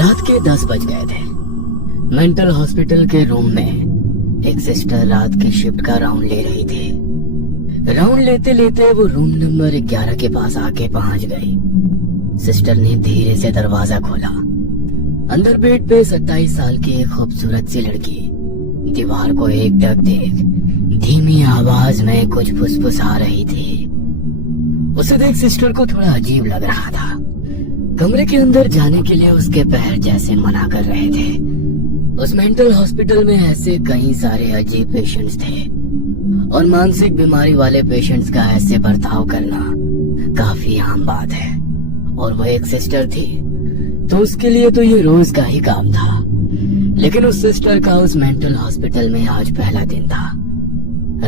रात के 10 बज गए थे। मेंटल हॉस्पिटल के रूम में एक सिस्टर रात की शिफ्ट का राउंड ले रही थी। राउंड लेते लेते वो रूम नंबर 11 के पास आके पहुंच गई। सिस्टर ने धीरे से दरवाजा खोला। अंदर बेड पे 27 साल की एक खूबसूरत सी लड़की दीवार को एकटक देख धीमी आवाज में कुछ फुसफुसा रही थी। उसे देख सिस्टर को थोड़ा अजीब लग रहा था। कमरे के अंदर जाने के लिए उसके पैर जैसे मना कर रहे थे। उस मेंटल हॉस्पिटल में ऐसे कई सारे अजीब पेशेंट्स थे और मानसिक बीमारी वाले पेशेंट्स का ऐसे बर्ताव करना काफी आम बात है। और वह एक सिस्टर थी तो उसके लिए तो ये रोज का ही काम था। लेकिन उस सिस्टर का उस मेंटल हॉस्पिटल में आज पहला दिन था।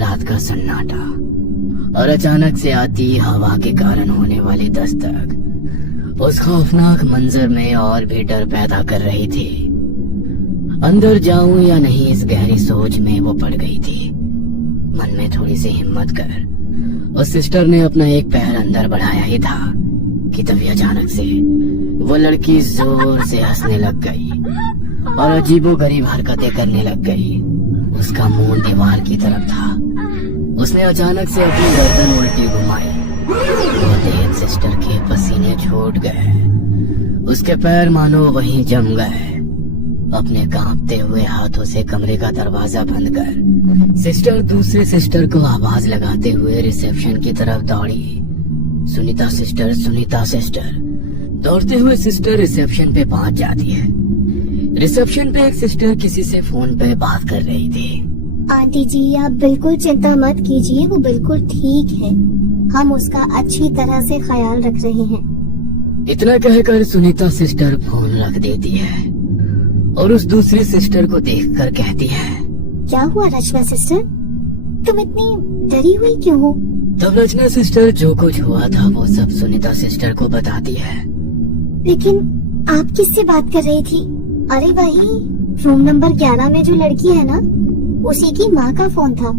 रात का सन्नाटा और अचानक से आती हवा के कारण होने वाली दस्तक उस खौफनाक मंजर में और भी डर पैदा कर रही थी। अंदर जाऊं या नहीं इस गहरी सोच में वो पड़ गई थी। मन में थोड़ी सी हिम्मत कर उस सिस्टर ने अपना एक पैर अंदर बढ़ाया ही था कि तभी अचानक से वो लड़की जोर से हंसने लग गई और अजीबोगरीब हरकतें करने लग गई। उसका मुंह दीवार की तरफ था। उसने अचानक से अपनी गर्दन उल्टी घुमाई। वो देख सिस्टर के पसीने छूट गए। उसके पैर मानो वहीं जम गए। अपने कांपते हुए हाथों से कमरे का दरवाजा बंद कर सिस्टर दूसरे सिस्टर को आवाज लगाते हुए रिसेप्शन की तरफ दौड़ी। Sunita sister, Sunita sister. दौड़ते हुए सिस्टर रिसेप्शन पे पहुंच जाती है। रिसेप्शन पे एक सिस्टर किसी से फोन पे बात कर रही थी। आंटी जी, आप बिल्कुल चिंता मत कीजिए, वो बिल्कुल ठीक है। हम उसका अच्छी तरह से ख्याल रख रहे हैं। इतना कहकर सुनीता सिस्टर फोन रख देती है और उस दूसरी सिस्टर को देखकर कहती है, क्या हुआ रचना सिस्टर, तुम इतनी डरी हुई क्यों हो? तब रचना सिस्टर जो कुछ हुआ था वो सब सुनीता सिस्टर को बताती है। लेकिन आप किससे बात कर रही थी? अरे वही रूम नंबर 11 में जो लड़की है ना, उसी की माँ का फोन था।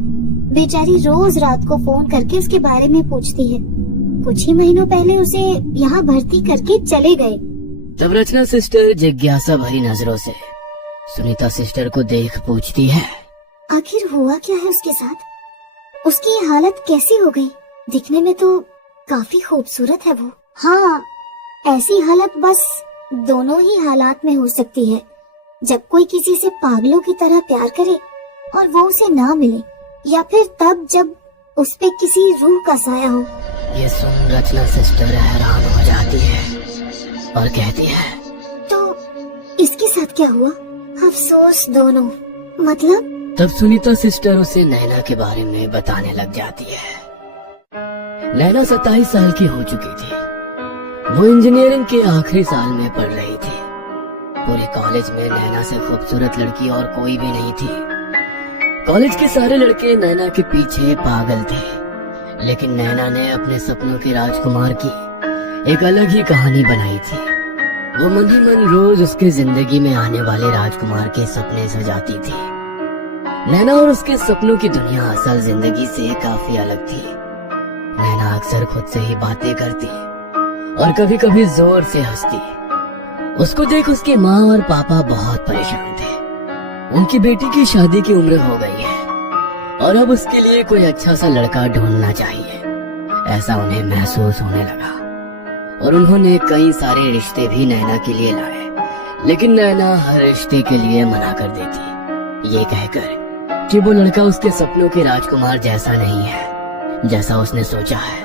बेचारी रोज रात को फोन करके उसके बारे में पूछती है। कुछ ही महीनों पहले उसे यहाँ भर्ती करके चले गए। तब रचना सिस्टर जिज्ञासा भरी नजरों से सुनीता सिस्टर को देख पूछती है, आखिर हुआ क्या है उसके साथ? उसकी हालत कैसी हो गई? दिखने में तो काफी खूबसूरत है वो। हाँ, ऐसी हालत बस दोनों ही हालात में हो सकती है, जब कोई किसी से पागलों की तरह प्यार करे और वो उसे ना मिले, या फिर तब जब उस पे किसी रूह का साया हो। ये सुन रचना सिस्टर हैरान हो जाती है और कहती है, तो इसके साथ क्या हुआ? अफसोस दोनों। मतलब? तब सुनीता सिस्टर उसे नैना के बारे में बताने लग जाती है। नैना 27 साल की हो चुकी थी। वो इंजीनियरिंग के आखिरी साल में पढ़ रही थी। पूरे कॉलेज में नैना से खूबसूरत लड़की और कोई भी नहीं थी। कॉलेज के सारे लड़के नैना के पीछे पागल थे, लेकिन नैना ने अपने सपनों के राजकुमार की एक अलग ही कहानी बनाई थी। वो मन ही मन रोज उसके जिंदगी में आने वाले राजकुमार के सपने सजाती थी। नैना और उसके सपनों की दुनिया असल जिंदगी से काफी अलग थी। नैना अक्सर खुद से ही बातें करती और कभी कभी जोर से हंसती। उसको देख उसकी माँ और पापा बहुत परेशान थे। उनकी बेटी की शादी की उम्र हो गई है और अब उसके लिए कोई अच्छा सा लड़का ढूंढना चाहिए, ऐसा उन्हें महसूस होने लगा। और उन्होंने कई सारे रिश्ते भी नैना के लिए लाए, लेकिन नैना हर रिश्ते के लिए मना कर देती, ये कहकर कि वो लड़का उसके सपनों के राजकुमार जैसा नहीं है जैसा उसने सोचा है।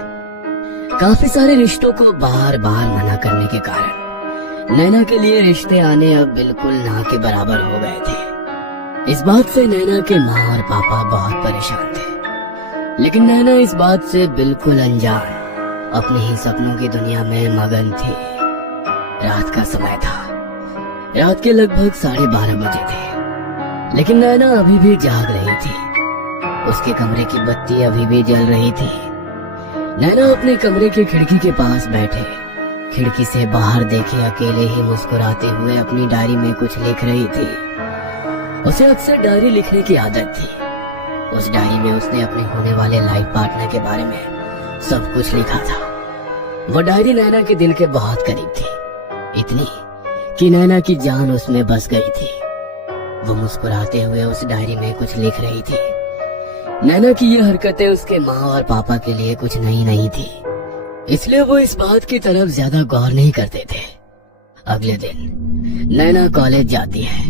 काफी सारे रिश्तों को बार बार मना करने के कारण नैना के लिए रिश्ते आने अब बिल्कुल ना के बराबर हो गए थे। इस बात से नैना के माँ और पापा बहुत परेशान थे, लेकिन नैना इस बात से बिल्कुल अनजान अपने ही सपनों की दुनिया में मगन थी। रात का समय था। रात के लगभग 12:30 बजे थे, लेकिन नैना अभी भी जाग रही थी। उसके कमरे की बत्ती अभी भी जल रही थी। नैना अपने कमरे के खिड़की के पास बैठे खिड़की से बाहर देखे अकेले ही मुस्कुराते हुए अपनी डायरी में कुछ लिख रही थी। उसे अक्सर डायरी लिखने की आदत थी। उस डायरी में उसने अपने होने वाले लाइफ पार्टनर के बारे में सब कुछ लिखा था। वो डायरी नैना के दिल के बहुत करीब थी, इतनी कि नैना की जान उसमें बस गई थी। वो मुस्कुराते हुए उस डायरी में कुछ लिख रही थी। नैना की ये हरकतें उसके माँ और पापा के लिए कुछ नई नहीं थी, इसलिए वो इस बात की तरफ ज्यादा गौर नहीं करते थे। अगले दिन नैना कॉलेज जाती है।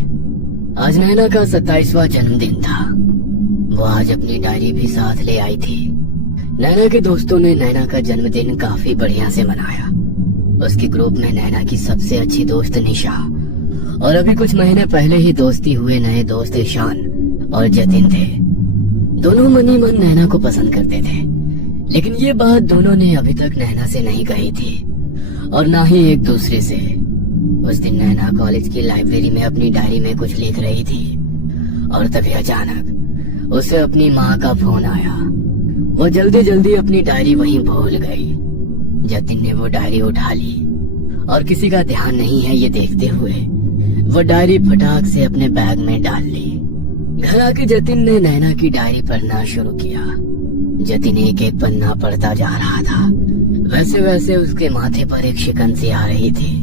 आज नैना का 27वां जन्मदिन था। वो आज अपनी डायरी भी साथ ले आई थी। नैना के दोस्तों ने नैना का जन्मदिन काफी बढ़िया से मनाया। उसके ग्रुप में नैना की सबसे अच्छी दोस्त निशा और अभी कुछ महीने पहले ही दोस्ती हुए नए दोस्त ईशान और जतिन थे। दोनों मन ही मन नैना को पसंद करते थे, लेकिन ये बात दोनों ने अभी तक नैना से नहीं कही थी और ना ही एक दूसरे से। उस दिन नैना कॉलेज की लाइब्रेरी में अपनी डायरी में कुछ लिख रही थी और तभी अचानक उसे अपनी माँ का फोन आया। वो जल्दी जल्दी अपनी डायरी वहीं भूल गई। जतिन ने वो डायरी उठा ली और किसी का ध्यान नहीं है ये देखते हुए वो डायरी फटाक से अपने बैग में डाल ली। घर आके जतिन ने नैना की डायरी पढ़ना शुरू किया। जतिन एक एक पन्ना पढ़ता जा रहा था। वैसे वैसे उसके माथे पर एक शिकन सी आ रही थी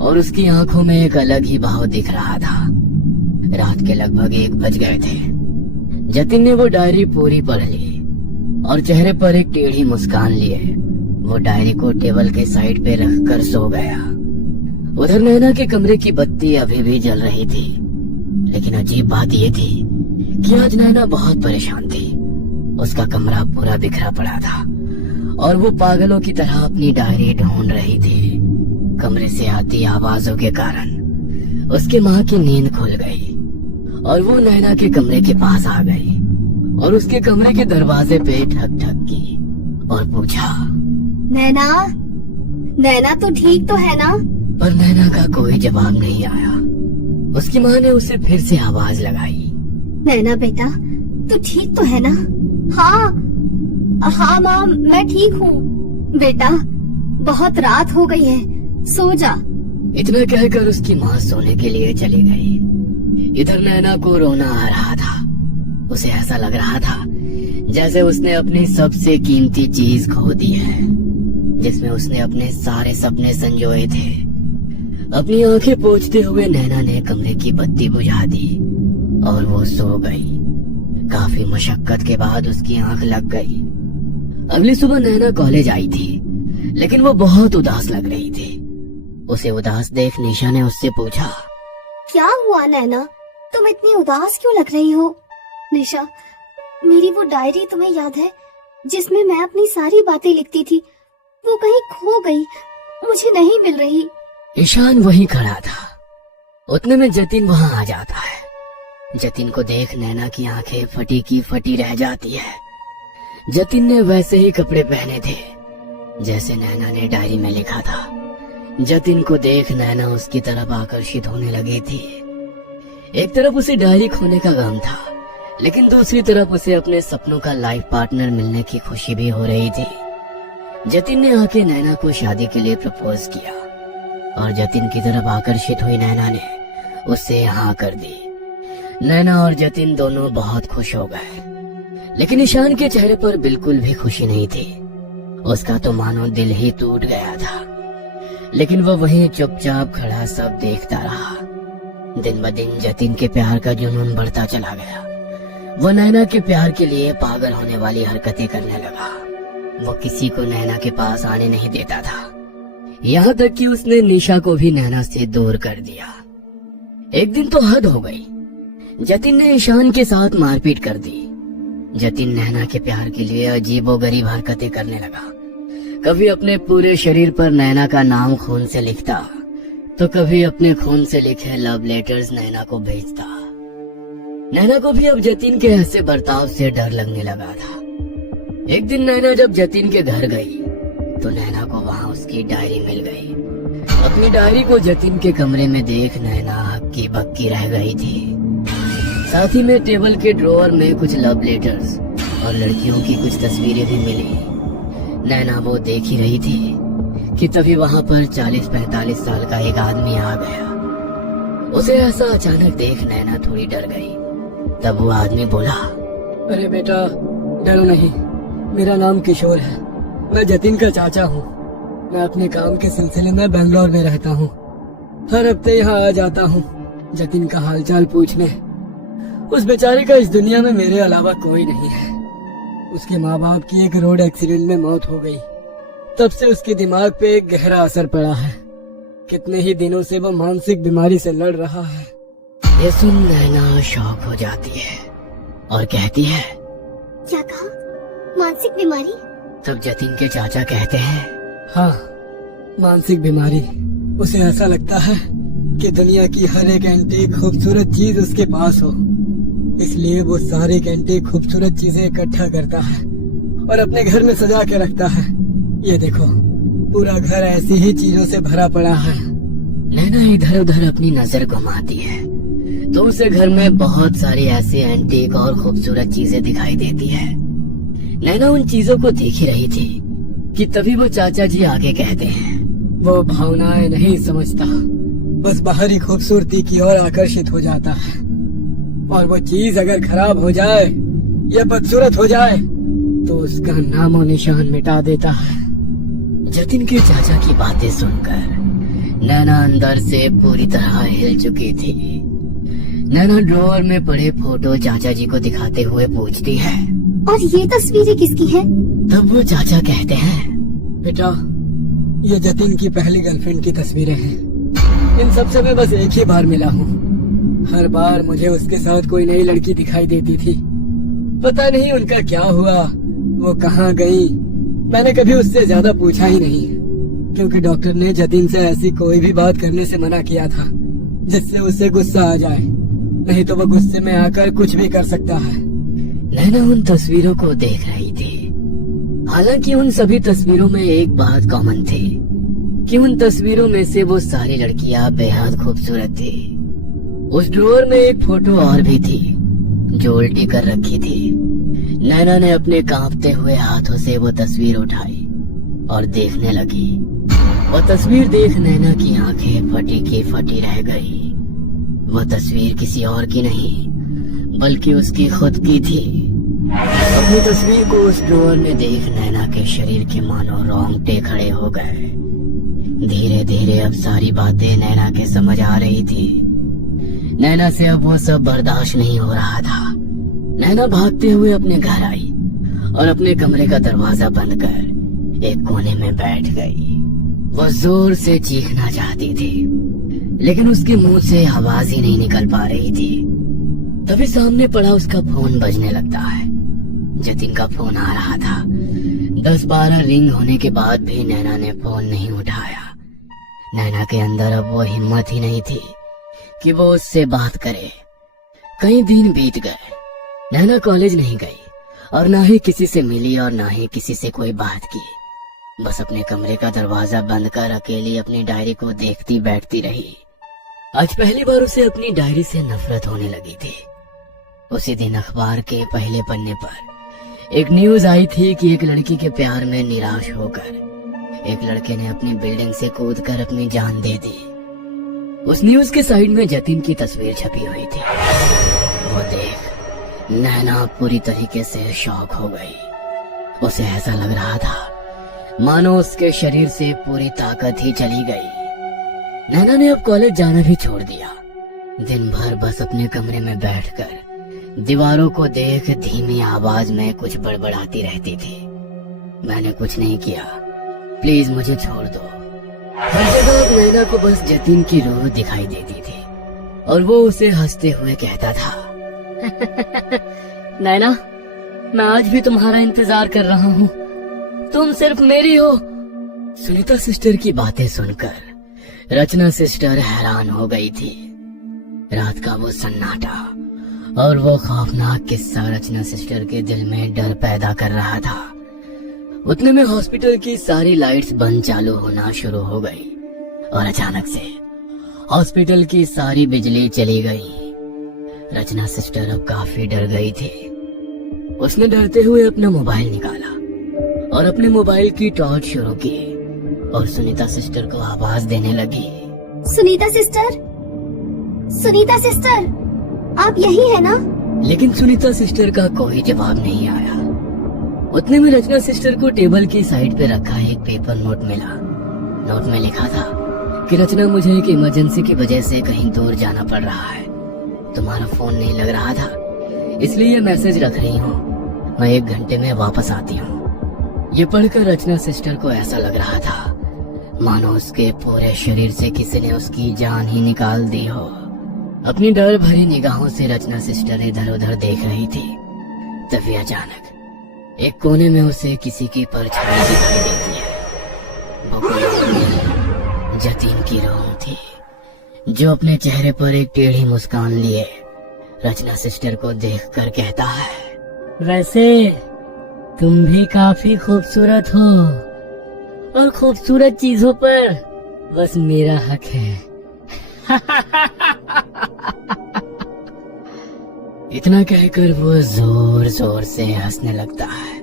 और उसकी आंखों में एक अलग ही भाव दिख रहा था। रात के लगभग 1 बज गए थे। जतिन ने वो डायरी पूरी पढ़ ली और चेहरे पर एक टेढ़ी मुस्कान लिए वो डायरी को टेबल के साइड पे रखकर सो गया। उधर नैना के कमरे की बत्ती अभी भी जल रही थी, लेकिन अजीब बात ये थी कि आज नैना बहुत परेशान थी। उसका कमरा पूरा बिखरा पड़ा था और वो पागलों की तरह अपनी डायरी ढूंढ रही थी। कमरे से आती आवाजों के कारण उसकी माँ की नींद खुल गई और वो नैना के कमरे के पास आ गई और उसके कमरे के दरवाजे पे ठक ठक की और पूछा, नैना, नैना तो ठीक तो है ना? पर नैना का कोई जवाब नहीं आया। उसकी माँ ने उसे फिर से आवाज लगाई, नैना बेटा, तू ठीक तो है ना? हाँ हाँ माँ, मैं ठीक हूँ। बेटा, बहुत रात हो गई है, सो जा। इतना कहकर उसकी माँ सोने के लिए चली गई। इधर नैना को रोना आ रहा था। उसे ऐसा लग रहा था जैसे उसने अपनी सबसे कीमती चीज खो दी है, जिसमें उसने अपने सारे सपने संजोए थे। अपनी आंखें पोंछते हुए नैना ने कमरे की बत्ती बुझा दी और वो सो गई। काफी मशक्कत के बाद उसकी आंख लग गई। अगली सुबह नैना कॉलेज आई थी, लेकिन वो बहुत उदास लग रही थी। उसे उदास देख निशा ने उससे पूछा, क्या हुआ नैना, तुम इतनी उदास क्यों लग रही हो? निशा, मेरी वो डायरी तुम्हें याद है जिसमें मैं अपनी सारी बातें लिखती थी? वो कहीं खो गई, मुझे नहीं मिल रही। ईशान वहीं खड़ा था। उतने में जतिन वहां आ जाता है। जतिन को देख नैना की आंखें फटी की फटी रह जाती है। जतिन ने वैसे ही कपड़े पहने थे जैसे नैना ने डायरी में लिखा था। जतिन को देख नैना उसकी तरफ आकर्षित होने लगी थी। एक तरफ उसे डायरी खोने का गम था, लेकिन दूसरी तरफ उसे अपने सपनों का लाइफ पार्टनर मिलने की खुशी भी हो रही थी। जतिन ने आके नैना को शादी के लिए प्रपोज किया और जतिन की तरफ आकर्षित हुई नैना ने उससे हाँ कर दी। नैना और जतिन दोनों बहुत खुश हो गए, लेकिन ईशान के चेहरे पर बिल्कुल भी खुशी नहीं थी। उसका तो मानो दिल ही टूट गया था, लेकिन वो वहीं चुपचाप खड़ा सब देखता रहा। दिन ब दिन जतिन के प्यार का जुनून बढ़ता चला गया। वो नैना के प्यार के लिए पागल होने वाली हरकतें करने लगा। वो किसी को नैना के पास आने नहीं देता था, यहाँ तक कि उसने निशा को भी नैना से दूर कर दिया। एक दिन तो हद हो गई। जतिन ने ईशान के साथ मारपीट कर दी। जतिन नैना के प्यार के लिए अजीबोगरीब हरकतें करने लगा। कभी अपने पूरे शरीर पर नैना का नाम खून से लिखता, तो कभी अपने खून से लिखे लव लेटर्स नैना को भेजता। नैना को भी अब जतिन के ऐसे बर्ताव से डर लगने लगा था। एक दिन नैना जब जतिन के घर गई तो नैना को वहाँ उसकी डायरी मिल गई। अपनी डायरी को जतिन के कमरे में देख नैना हक्की बक्की रह गई थी। साथ ही में टेबल के ड्रॉअर में कुछ लव लेटर्स और लड़कियों की कुछ तस्वीरें भी मिली। नैना वो देख ही रही थी कि तभी वहाँ पर 40-45 साल का एक आदमी आ गया। उसे ऐसा अचानक देख नैना थोड़ी डर गई। तब वो आदमी बोला, अरे बेटा डरो नहीं, मेरा नाम किशोर है, मैं जतिन का चाचा हूँ। मैं अपने काम के सिलसिले में बेंगलोर में रहता हूँ। हर हफ्ते यहाँ आ जाता हूँ जतिन का हालचाल पूछने। उस बेचारे का इस दुनिया में मेरे अलावा कोई नहीं है। उसके माँ बाप की एक रोड एक्सीडेंट में मौत हो गई। तब से उसके दिमाग पे एक गहरा असर पड़ा है। कितने ही दिनों से वो मानसिक बीमारी से लड़ रहा है। ये सुन नैना शॉक हो जाती है और कहती है, क्या कहा? मानसिक बीमारी? तब जतिन के चाचा कहते हैं, हाँ, मानसिक बीमारी। उसे ऐसा लगता है कि दुनिया की हर एक एंटीक खूबसूरत चीज उसके पास हो, इसलिए वो सारे एंटीक खूबसूरत चीजें इकट्ठा करता है और अपने घर में सजा के रखता है। ये देखो, पूरा घर ऐसी ही चीजों से भरा पड़ा है। नैना इधर उधर अपनी नजर घुमाती है तो उसे घर में बहुत सारी ऐसी एंटीक और खूबसूरत चीजें दिखाई देती है। नैना उन चीजों को देख ही रही थी कि तभी वो चाचा जी आगे कहते हैं, वो भावनाएं नहीं समझता, बस बाहरी खूबसूरती की ओर आकर्षित हो जाता है, और वो चीज अगर खराब हो जाए या बदसूरत हो जाए तो उसका नामो निशान मिटा देता है। जतिन के चाचा की बातें सुनकर नैना अंदर से पूरी तरह हिल चुकी थी। नैना ड्रॉअर में पड़े फोटो चाचा जी को दिखाते हुए पूछती है, और ये तस्वीरें किसकी है? तब वो चाचा कहते हैं, बेटा, ये जतिन की पहली गर्लफ्रेंड की तस्वीरें हैं। इन सब से मैं बस एक ही बार मिला हूँ। हर बार मुझे उसके साथ कोई नई लड़की दिखाई देती थी। पता नहीं उनका क्या हुआ, वो कहाँ गई। मैंने कभी उससे ज्यादा पूछा ही नहीं, क्योंकि डॉक्टर ने जतिन से ऐसी कोई भी बात करने से मना किया था जिससे उसे गुस्सा आ जाए, नहीं तो वो गुस्से में आकर कुछ भी कर सकता है। नैना उन तस्वीरों को देख रही थी। हालांकि उन सभी तस्वीरों में एक बात कॉमन थी कि उन तस्वीरों में से वो सारी लड़कियां बेहद खूबसूरत थी। उस ड्रॉअर में एक फोटो और भी थी जो उल्टी कर रखी थी। नैना ने अपने कांपते हुए हाथों से वो तस्वीर उठाई और देखने लगी। वो तस्वीर देख नैना की आंखें फटी की फटी रह गई। वो तस्वीर किसी और की नहीं बल्कि उसकी खुद की थी। अपनी तस्वीर को उस ड्रॉअर में देख नैना के शरीर के मानो रोंगटे खड़े हो गए। धीरे धीरे अब सारी बातें नैना के समझ आ रही थी। नैना से अब वो सब बर्दाश्त नहीं हो रहा था। नैना भागते हुए अपने घर आई और अपने कमरे का दरवाजा बंद कर एक कोने में बैठ गई। वो जोर से चीखना चाहती थी लेकिन उसके मुंह से आवाज ही नहीं निकल पा रही थी। तभी सामने पड़ा उसका फोन बजने लगता है। जतिन का फोन आ रहा था। 10-12 रिंग होने के बाद भी नैना ने फोन नहीं उठाया। नैना के अंदर अब वो हिम्मत ही नहीं थी कि वो उससे बात करे। कई दिन बीत गए। नैना कॉलेज नहीं गई और ना ही किसी से मिली और ना ही किसी से कोई बात की। बस अपने कमरे का दरवाजा बंद कर अकेली अपनी डायरी को देखती बैठती रही। आज पहली बार उसे अपनी डायरी से नफरत होने लगी थी। उसी दिन अखबार के पहले पन्ने पर एक न्यूज आई थी कि एक लड़की के प्यार में निराश होकर एक लड़के ने अपनी बिल्डिंग से कूदकर अपनी जान दे दी। उस न्यूज के साइड में जतिन की तस्वीर छपी हुई थी। वो देख नैना पूरी तरीके से शॉक हो गई। उसे ऐसा लग रहा था मानो उसके शरीर से पूरी ताकत ही चली गई। नैना ने अब कॉलेज जाना भी छोड़ दिया। दिन भर बस अपने कमरे में बैठकर दीवारों को देख धीमी आवाज में कुछ बड़बड़ाती रहती थी। मैंने कुछ नहीं किया, प्लीज मुझे छोड़ दो। हर जगह नैना को बस जतिन की रूह दिखाई देती थी और वो उसे हंसते हुए कहता था, नैना, मैं आज भी तुम्हारा इंतजार कर रहा हूँ, तुम सिर्फ मेरी हो। सुनीता सिस्टर की बातें सुनकर रचना सिस्टर हैरान हो गई थी। रात का वो सन्नाटा और वो खौफनाक किस्सा रचना सिस्टर के दिल में डर पैदा कर रहा था। उतने में हॉस्पिटल की सारी लाइट्स बंद चालू होना शुरू हो गई और अचानक से हॉस्पिटल की सारी बिजली चली गई। रचना सिस्टर अब काफी डर गई थी। उसने डरते हुए अपना मोबाइल निकाला और अपने मोबाइल की टॉर्च शुरू की और सुनीता सिस्टर को आवाज देने लगी। सुनीता सिस्टर, सुनीता सिस्टर, आप यही है ना? लेकिन सुनीता सिस्टर का कोई जवाब नहीं आया। उतने में रचना सिस्टर को टेबल की साइड पे रखा एक पेपर नोट मिला। नोट में लिखा था, कि रचना, मुझे एक इमरजेंसी की वजह से कहीं दूर जाना पड़ रहा है। तुम्हारा फोन नहीं लग रहा था, इसलिए ये मैसेज रख रही हूँ। मैं 1 घंटे में वापस आती हूँ। ये पढ़कर रचना सिस्टर को ऐसा लग रहा था मानो उसके पूरे शरीर से किसी ने उसकी जान ही निकाल दी हो। अपनी डर भरी निगाहों से रचना सिस्टर इधर उधर देख रही थी। तभी अचानक एक कोने में उसे किसी की परछाई दिखाई देती है। वो कोई जतीन की रूह थी, जो अपने चेहरे पर एक टेढ़ी मुस्कान लिए रचना सिस्टर को देखकर कहता है, वैसे तुम भी काफी खूबसूरत हो और खूबसूरत चीजों पर बस मेरा हक है। इतना कहकर वो जोर जोर से हंसने लगता है।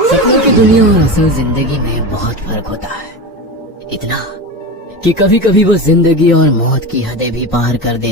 सपनों की दुनिया और असल जिंदगी में बहुत फर्क होता है, इतना कि कभी कभी वो जिंदगी और मौत की हदें भी पार कर देता